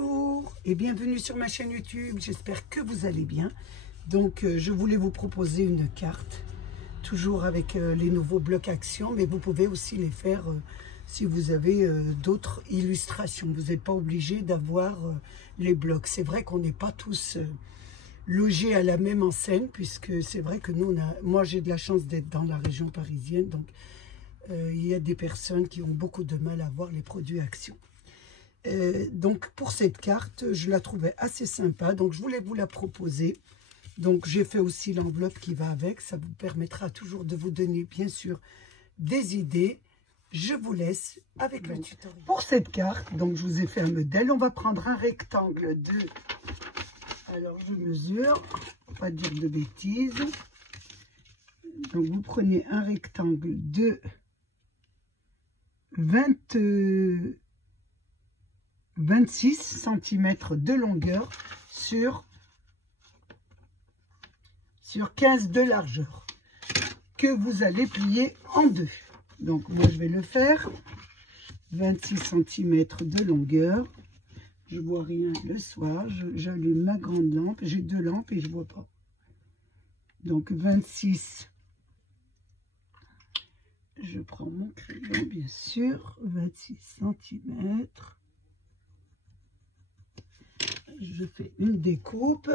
Bonjour et bienvenue sur ma chaîne YouTube, j'espère que vous allez bien. Donc je voulais vous proposer une carte, toujours avec les nouveaux blocs actions, mais vous pouvez aussi les faire si vous avez d'autres illustrations. Vous n'êtes pas obligé d'avoir les blocs. C'est vrai qu'on n'est pas tous logés à la même enseigne, puisque c'est vrai que nous, moi j'ai de la chance d'être dans la région parisienne, donc il y a des personnes qui ont beaucoup de mal à avoir les produits actions. Donc pour cette carte, je la trouvais assez sympa, donc je voulais vous la proposer. Donc j'ai fait aussi l'enveloppe qui va avec, ça vous permettra toujours de vous donner bien sûr des idées. Je vous laisse avec le tutoriel. Pour cette carte, donc je vous ai fait un modèle, on va prendre un rectangle de, alors je mesure, pour pas dire de bêtises. Donc vous prenez un rectangle de 26 cm de longueur sur 15 de largeur que vous allez plier en deux. Donc moi je vais le faire, 26 cm de longueur. Je vois rien le soir, j'allume ma grande lampe, j'ai deux lampes et je vois pas. Donc 26, je prends mon crayon bien sûr, 26 cm. Je fais une découpe.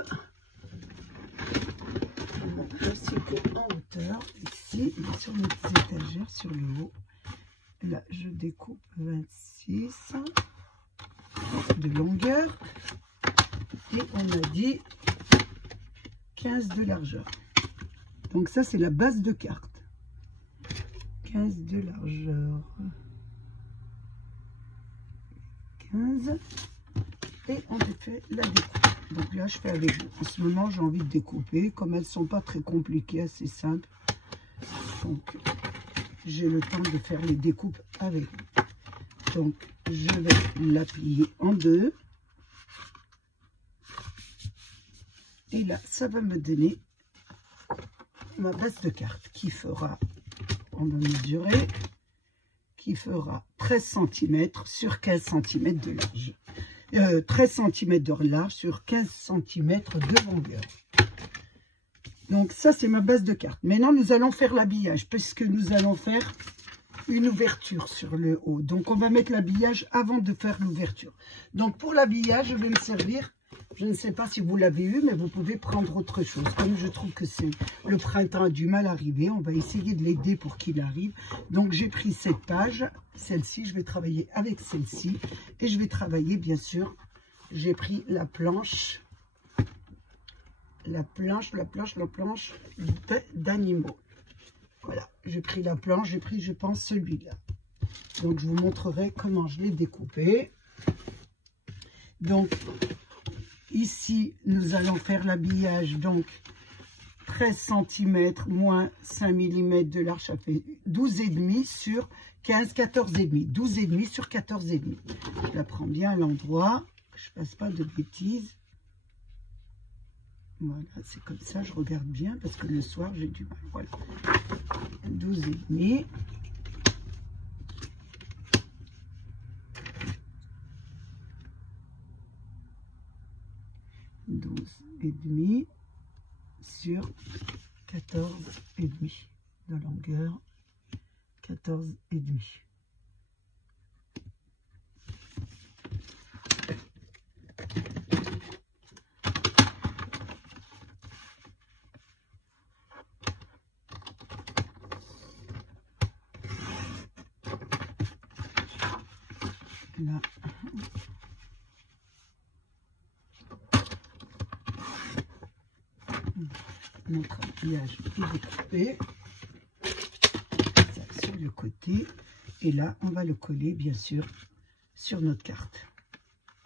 Ainsi qu'en hauteur, ici, sur les étagères, sur le haut. Là, je découpe 26 de longueur. Et on a dit 15 de largeur. Donc ça, c'est la base de carte. 15 de largeur. 15. Et on fait la découpe. Donc là, je fais avec vous. En ce moment, j'ai envie de découper. Comme elles ne sont pas très compliquées, assez simples. Donc, j'ai le temps de faire les découpes avec vous. Donc, je vais la plier en deux. Et là, ça va me donner ma base de carte qui fera, on va mesurer, qui fera 13 cm sur 15 cm de large. 13 cm de large sur 15 cm de longueur. Donc ça c'est ma base de carte. Maintenant nous allons faire l'habillage puisque nous allons faire une ouverture sur le haut. Donc on va mettre l'habillage avant de faire l'ouverture. Donc pour l'habillage je vais me servir, je ne sais pas si vous l'avez eu, mais vous pouvez prendre autre chose. Comme je trouve que c'est le printemps a du mal à arriver, on va essayer de l'aider pour qu'il arrive. Donc j'ai pris cette page, celle-ci, je vais travailler avec celle-ci. Et je vais travailler bien sûr, j'ai pris la planche d'animaux. Voilà, j'ai pris la planche, j'ai pris je pense celui-là. Donc je vous montrerai comment je l'ai découpé. Donc ici, nous allons faire l'habillage, donc 13 cm moins 5 mm de large, ça fait 12,5 sur 15, 14,5. 12,5 sur 14,5. Je la prends bien à l'endroit, que je ne fasse pas de bêtises. Voilà, c'est comme ça, je regarde bien, parce que le soir, j'ai du mal. Voilà, 12,5. 12,5 sur 14,5 de longueur, 14,5. Là. Notre habillage est découpé sur le côté et là on va le coller bien sûr sur notre carte.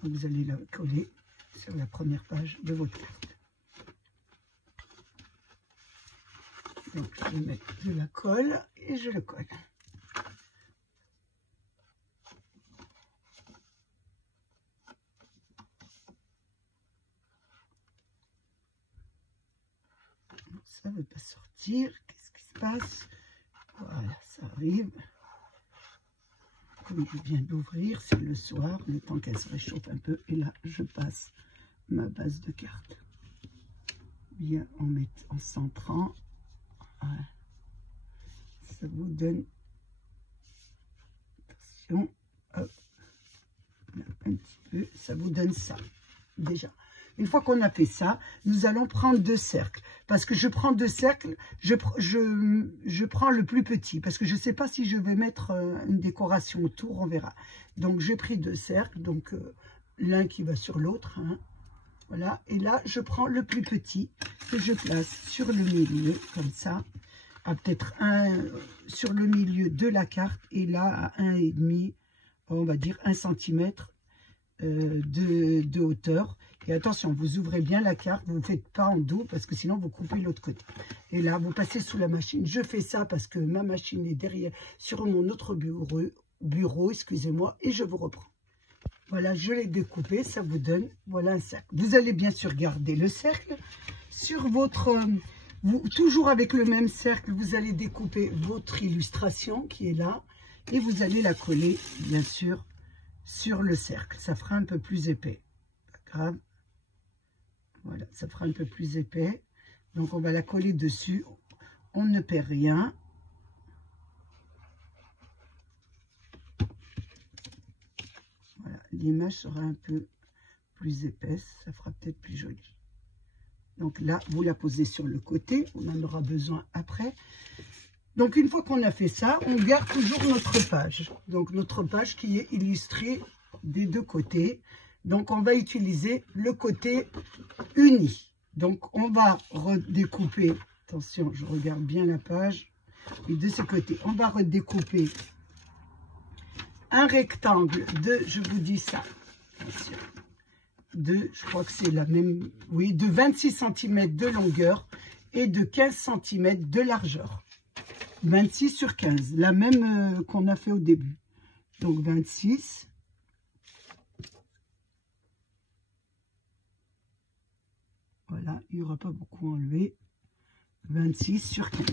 Donc, vous allez le coller sur la première page de votre carte. Donc je la colle et je le colle. Ça ne veut pas sortir. Qu'est-ce qui se passe? Voilà, ça arrive. comme je viens d'ouvrir, c'est le soir, le temps qu'elle se réchauffe un peu. Et là, je passe ma base de cartes. Bien en centrant. Voilà. Ça vous donne... Attention. Hop. Un petit peu. Ça vous donne ça. Déjà. Une fois qu'on a fait ça, nous allons prendre 2 cercles. Parce que je prends 2 cercles, je prends le plus petit. Parce que je ne sais pas si je vais mettre une décoration autour, on verra. Donc j'ai pris 2 cercles, donc l'un qui va sur l'autre. Hein. Voilà, et là je prends le plus petit que je place sur le milieu, comme ça. À peut-être sur le milieu de la carte. Et là à 1,5, on va dire 1 cm de hauteur. Et attention, vous ouvrez bien la carte, vous ne faites pas en dos parce que sinon vous coupez l'autre côté. Et là, vous passez sous la machine. Je fais ça parce que ma machine est derrière, sur mon autre bureau, excusez-moi, et je vous reprends. Voilà, je l'ai découpé, ça vous donne, voilà un cercle. Vous allez bien sûr garder le cercle. Sur votre, toujours avec le même cercle, vous allez découper votre illustration qui est là. Et vous allez la coller, bien sûr, sur le cercle. Ça fera un peu plus épais. Pas grave. Voilà, ça fera un peu plus épais. Donc, on va la coller dessus. On ne perd rien. Voilà, l'image sera un peu plus épaisse. Ça fera peut-être plus joli. Donc là, vous la posez sur le côté. On en aura besoin après. Donc, une fois qu'on a fait ça, on garde toujours notre page. Donc, notre page qui est illustrée des 2 côtés. Donc, on va utiliser le côté uni. Donc, on va redécouper. Attention, je regarde bien la page. Et de ce côté, on va redécouper un rectangle de, je vous dis ça, attention, je crois que c'est la même, oui, de 26 cm de longueur et de 15 cm de largeur. 26 sur 15, la même qu'on a fait au début. Donc 26. Voilà, il n'y aura pas beaucoup enlevé. 26 sur 15.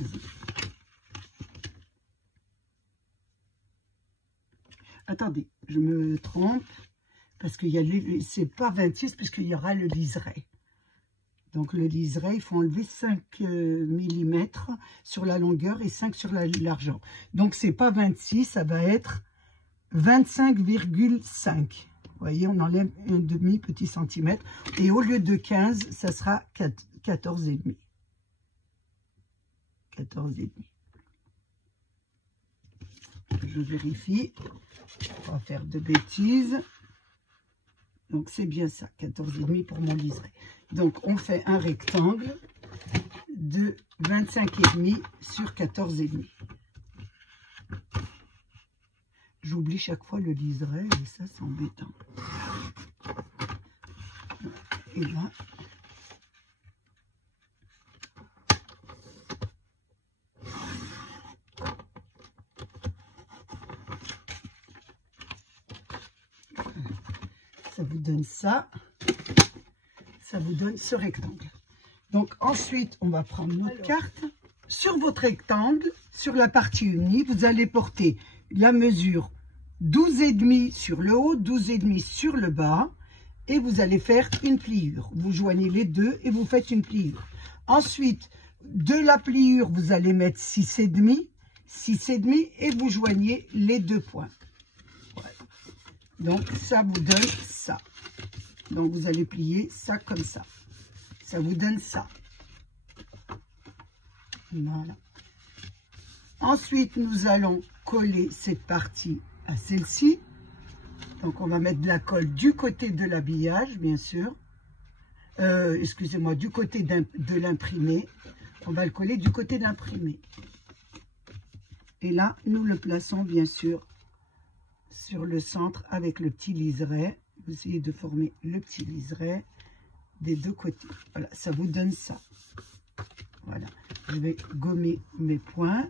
Attendez, je me trompe. Parce qu'il y a c'est pas 26 puisqu'il y aura le liseré. Donc le liseré, il faut enlever 5 mm sur la longueur et 5 sur la largeur. Donc c'est pas 26, ça va être 25,5. Vous voyez, on enlève un demi petit centimètre. Et au lieu de 15, ça sera 14,5. 14,5. Je vérifie. On va faire de bêtises. Donc, c'est bien ça, 14,5 pour mon liseré. Donc, on fait un rectangle de 25,5 sur 14,5. J'oublie chaque fois le liseré et ça, c'est embêtant. Et là, ça vous donne ça. Ça vous donne ce rectangle. Donc ensuite, on va prendre notre carte. Sur votre rectangle, sur la partie unie, vous allez porter la mesure 12,5 sur le haut, 12,5 sur le bas. Et vous allez faire une pliure. Vous joignez les deux et vous faites une pliure. Ensuite, de la pliure, vous allez mettre 6,5, 6,5 et vous joignez les 2 points. Voilà. Donc, ça vous donne ça. Donc, vous allez plier ça comme ça. Ça vous donne ça. Voilà. Ensuite, nous allons coller cette partie à celle-ci. Donc, on va mettre de la colle du côté de l'habillage, bien sûr. Excusez-moi, du côté de l'imprimé. On va le coller du côté de l'imprimé. Et là, nous le plaçons, bien sûr, sur le centre avec le petit liseré. Vous essayez de former le petit liseré des 2 côtés. Voilà, ça vous donne ça. Voilà. Je vais gommer mes points.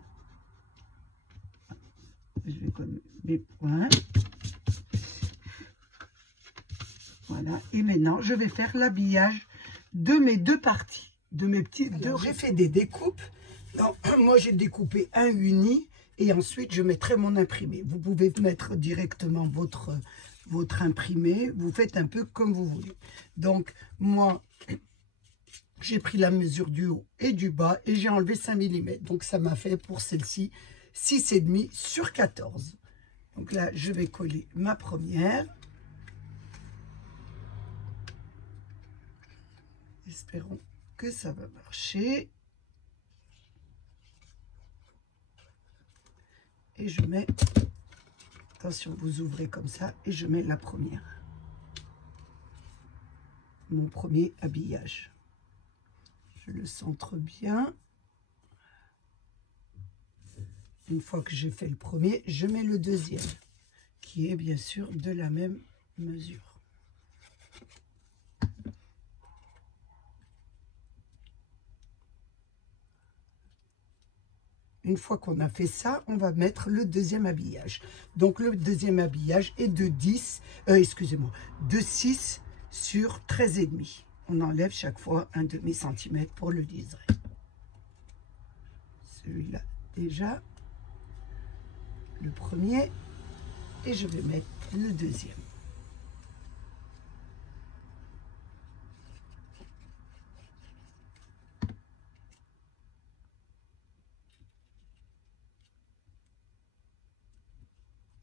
Je vais gommer mes points. Voilà. Et maintenant, je vais faire l'habillage de mes 2 parties. De mes petits deux. J'ai fait des découpes. Donc, moi, j'ai découpé un uni Et ensuite, je mettrai mon imprimé. Vous pouvez mettre directement votre imprimé. Vous faites un peu comme vous voulez. Donc, moi, j'ai pris la mesure du haut et du bas et j'ai enlevé 5 mm. Donc, ça m'a fait pour celle-ci 6,5 sur 14. Donc là, je vais coller ma première. Espérons que ça va marcher. Et je mets, attention, vous ouvrez comme ça, et je mets la première. Mon premier habillage. Je le centre bien. Une fois que j'ai fait le premier, je mets le deuxième, qui est bien sûr de la même mesure. Une fois qu'on a fait ça, on va mettre le deuxième habillage. Donc le deuxième habillage est de 6 sur 13,5. On enlève chaque fois un demi-centimètre pour le liseré. Celui-là déjà, le premier, et je vais mettre le deuxième.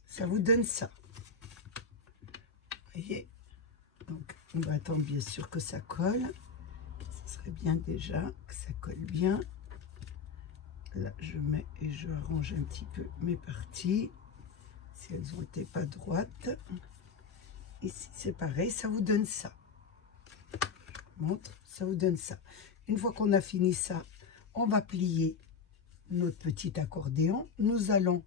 Ça vous donne ça. Vous voyez? Donc, on va attendre bien sûr que ça colle. Ce serait bien déjà que ça colle bien. Là, je mets et je arrange un petit peu mes parties. Si elles n'ont été pas droites. Ici, c'est pareil, ça vous donne ça. Je montre, ça vous donne ça. Une fois qu'on a fini ça, on va plier notre petit accordéon. Nous allons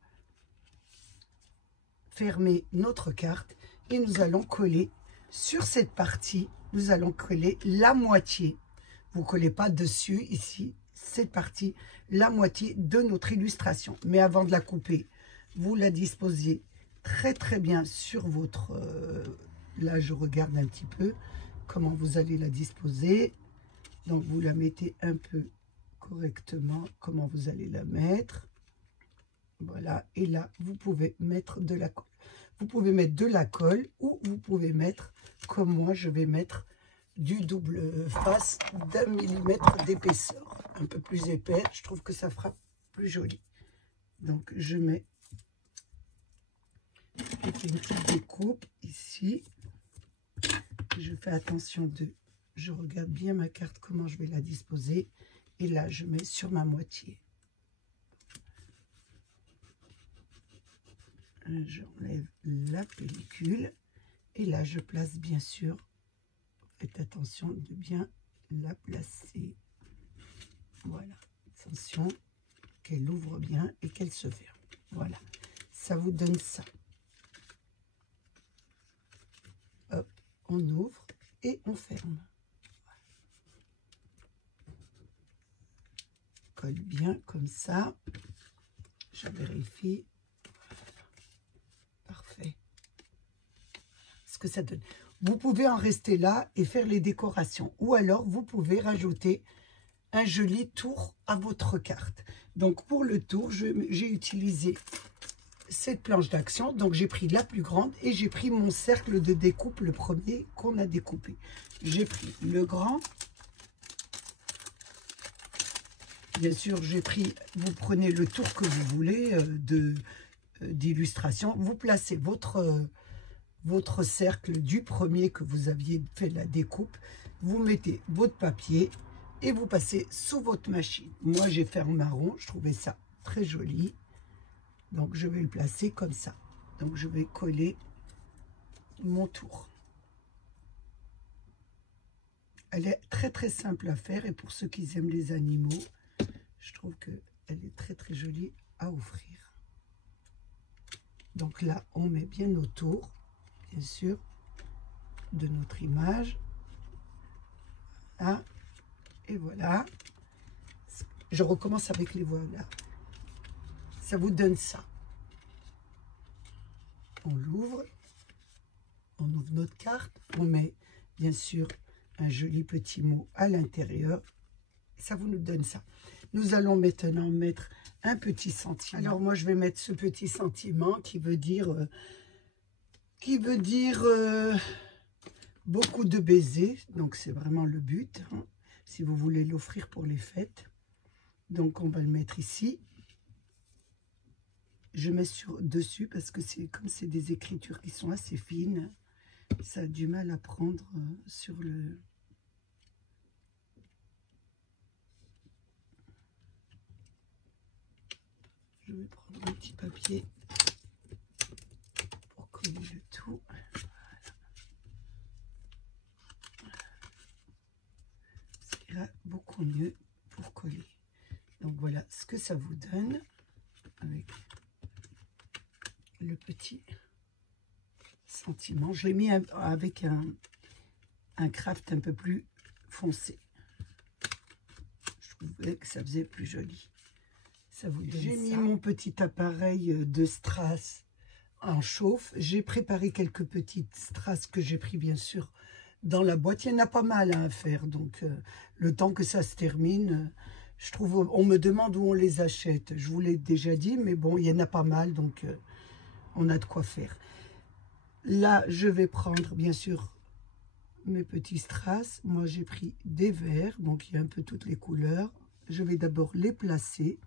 fermer notre carte et nous allons coller sur cette partie, nous allons coller la moitié. Vous ne collez pas dessus ici, cette partie, la moitié de notre illustration. Mais avant de la couper, vous la disposez très très bien sur votre... là, je regarde un petit peu comment vous allez la disposer. Donc, vous la mettez un peu correctement, comment vous allez la mettre. Voilà, et là, vous pouvez mettre de la colle. Vous pouvez mettre de la colle ou vous pouvez mettre, comme moi, je vais mettre du double face d'1 millimètre d'épaisseur. Un peu plus épais, je trouve que ça fera plus joli. Donc, je mets une petite découpe ici. Je fais attention je regarde bien ma carte, comment je vais la disposer. Et là, je mets sur ma moitié. J'enlève la pellicule et là je place bien sûr, faites attention de bien la placer, voilà, attention qu'elle ouvre bien et qu'elle se ferme, voilà, ça vous donne ça. Hop, on ouvre et on ferme, voilà. Colle bien comme ça, je vérifie. Parfait. Ce que ça donne. Vous pouvez en rester là et faire les décorations. Ou alors, vous pouvez rajouter un joli tour à votre carte. Donc, pour le tour, j'ai utilisé cette planche d'action. Donc, j'ai pris la plus grande et j'ai pris mon cercle de découpe, le premier qu'on a découpé. J'ai pris le grand. Bien sûr, j'ai pris, vous prenez le tour que vous voulez d'illustration, vous placez votre cercle du premier que vous aviez fait la découpe, vous mettez votre papier et vous passez sous votre machine. Moi, j'ai fait en marron, je trouvais ça très joli, donc je vais le placer comme ça. Donc, je vais coller mon tour. Elle est très très simple à faire et pour ceux qui aiment les animaux, je trouve qu'elle est très très jolie à offrir. Donc là, on met bien autour, bien sûr, de notre image. Là, et voilà. Je recommence avec les voilà. Ça vous donne ça. On l'ouvre. On ouvre notre carte. On met, bien sûr, un joli petit mot à l'intérieur. Ça vous nous donne ça. Nous allons maintenant mettre un petit sentiment. Alors moi, je vais mettre ce petit sentiment qui veut dire beaucoup de baisers. Donc, c'est vraiment le but, hein, si vous voulez l'offrir pour les fêtes. Donc, on va le mettre ici. Je mets dessus parce que c'est comme c'est des écritures qui sont assez fines. Ça a du mal à prendre sur le... Je vais prendre un petit papier pour coller le tout. Ça ira beaucoup mieux pour coller. Donc voilà ce que ça vous donne avec le petit sentiment. Je l'ai mis avec un craft un peu plus foncé. Je trouvais que ça faisait plus joli. Ça vous donne. J'ai mis mon petit appareil de strass en chauffe. J'ai préparé quelques petites strass que j'ai pris bien sûr dans la boîte. Il y en a pas mal à faire, donc le temps que ça se termine, je trouve, on me demande où on les achète. Je vous l'ai déjà dit, mais bon, il y en a pas mal, donc on a de quoi faire. Là, je vais prendre bien sûr mes petits strass. Moi, j'ai pris des verts, donc il y a un peu toutes les couleurs. Je vais d'abord les placer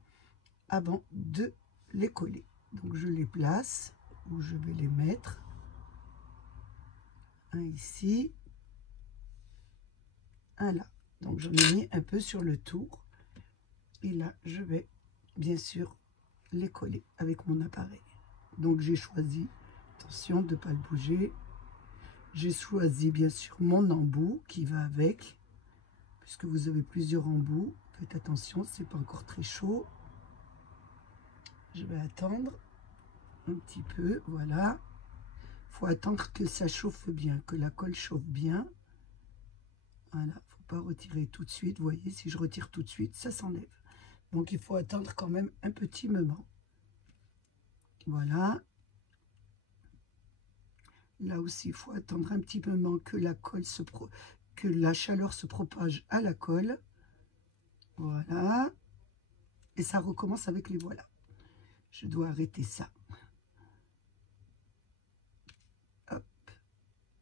avant de les coller. Donc, je les place où je vais les mettre. Un ici, un là. Donc, j'en ai mis un peu sur le tour. Et là, je vais bien sûr les coller avec mon appareil. Donc, j'ai choisi, attention de ne pas le bouger. J'ai choisi bien sûr mon embout qui va avec, puisque vous avez plusieurs embouts. Faites attention, c'est pas encore très chaud. Je vais attendre un petit peu, voilà. Il faut attendre que ça chauffe bien, que la colle chauffe bien. Voilà, faut pas retirer tout de suite. Vous voyez, si je retire tout de suite, ça s'enlève. Donc il faut attendre quand même un petit moment. Voilà. Là aussi, il faut attendre un petit moment que la colle que la chaleur se propage à la colle. Voilà. Et ça recommence avec les voilà. Je dois arrêter ça. Hop.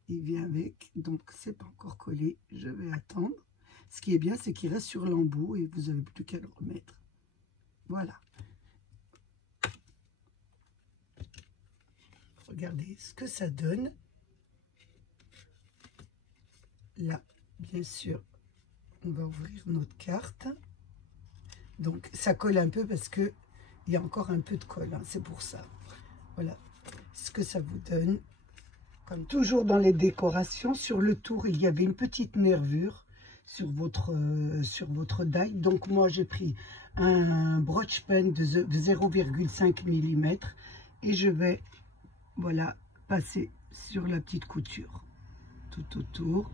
Il vient avec. Donc, c'est pas encore collé. Je vais attendre. Ce qui est bien, c'est qu'il reste sur l'embout et vous n'avez plus qu'à le remettre. Voilà. Regardez ce que ça donne. Là, bien sûr, on va ouvrir notre carte. Donc, ça colle un peu parce que il y a encore un peu de colle. Hein, c'est pour ça. Voilà ce que ça vous donne. Comme toujours dans les décorations, sur le tour, il y avait une petite nervure sur votre die. Donc, moi, j'ai pris un broch pen de 0,5 mm et je vais, voilà, passer sur la petite couture tout autour.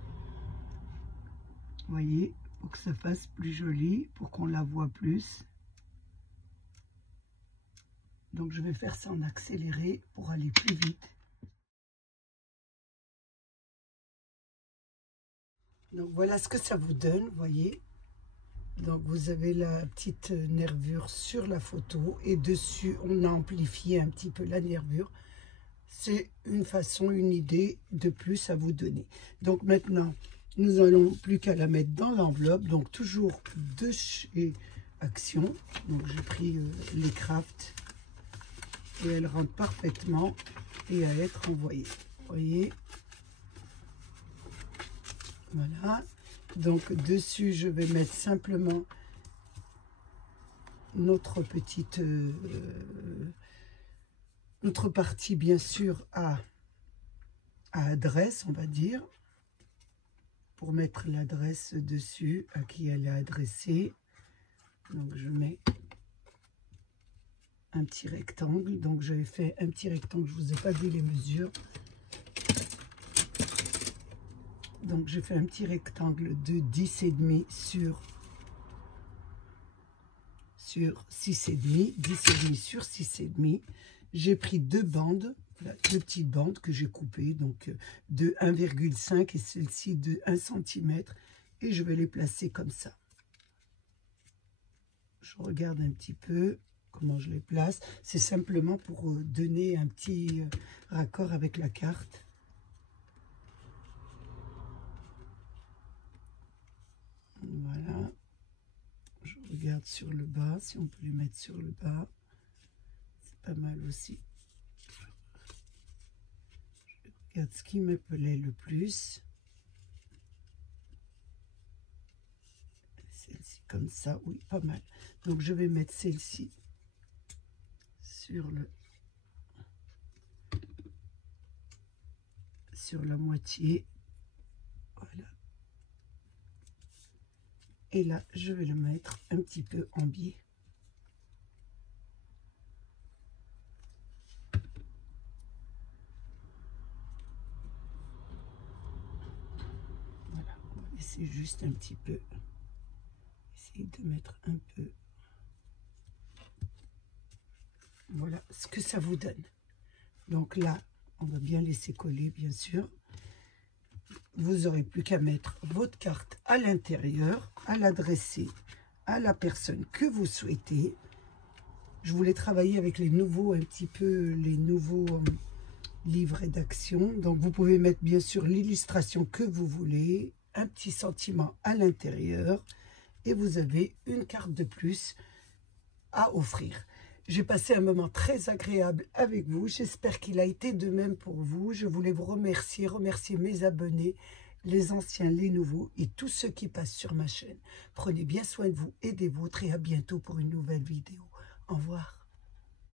Vous voyez, pour que ça fasse plus joli, pour qu'on la voit plus. Donc, je vais faire ça en accéléré pour aller plus vite. Donc, voilà ce que ça vous donne, vous voyez. Donc, vous avez la petite nervure sur la photo et dessus, on a amplifié un petit peu la nervure. C'est une façon, une idée de plus à vous donner. Donc, maintenant, nous n'allons plus qu'à la mettre dans l'enveloppe. Donc, toujours de chez Action. Donc, j'ai pris les crafts et elle rentre parfaitement et à être envoyée. Vous voyez. Voilà. Donc, dessus, je vais mettre simplement notre petite... notre partie, bien sûr, à adresse, on va dire. Pour mettre l'adresse dessus, à qui elle est adressée. Donc, je mets un petit rectangle. Donc, j'avais fait un petit rectangle. Je ne vous ai pas dit les mesures. Donc, j'ai fait un petit rectangle de 10,5 sur 6,5. 10,5 sur 6,5. J'ai pris deux bandes. Voilà, deux petites bandes que j'ai coupées. Donc, de 1,5 et celle-ci de 1 cm. Et je vais les placer comme ça. je regarde un petit peu comment je les place. C'est simplement pour donner un petit raccord avec la carte. Voilà. Je regarde sur le bas, si on peut les mettre sur le bas. C'est pas mal aussi. Je regarde ce qui me plaît le plus. Celle-ci comme ça, oui, pas mal. Donc je vais mettre celle-ci sur la moitié. Voilà. Et là, je vais le mettre un petit peu en biais. Voilà, on va laisser juste un petit peu. Essayer de mettre un peu. Voilà ce que ça vous donne. Donc là, on va bien laisser coller, bien sûr. Vous n'aurez plus qu'à mettre votre carte à l'intérieur, à l'adresser à la personne que vous souhaitez. Je voulais travailler avec les nouveaux, un petit peu, les nouveaux livrets d'action. Donc vous pouvez mettre bien sûr l'illustration que vous voulez, un petit sentiment à l'intérieur et vous avez une carte de plus à offrir. J'ai passé un moment très agréable avec vous. J'espère qu'il a été de même pour vous. Je voulais vous remercier mes abonnés, les anciens, les nouveaux et tous ceux qui passent sur ma chaîne. Prenez bien soin de vous et des vôtres et à bientôt pour une nouvelle vidéo. Au revoir.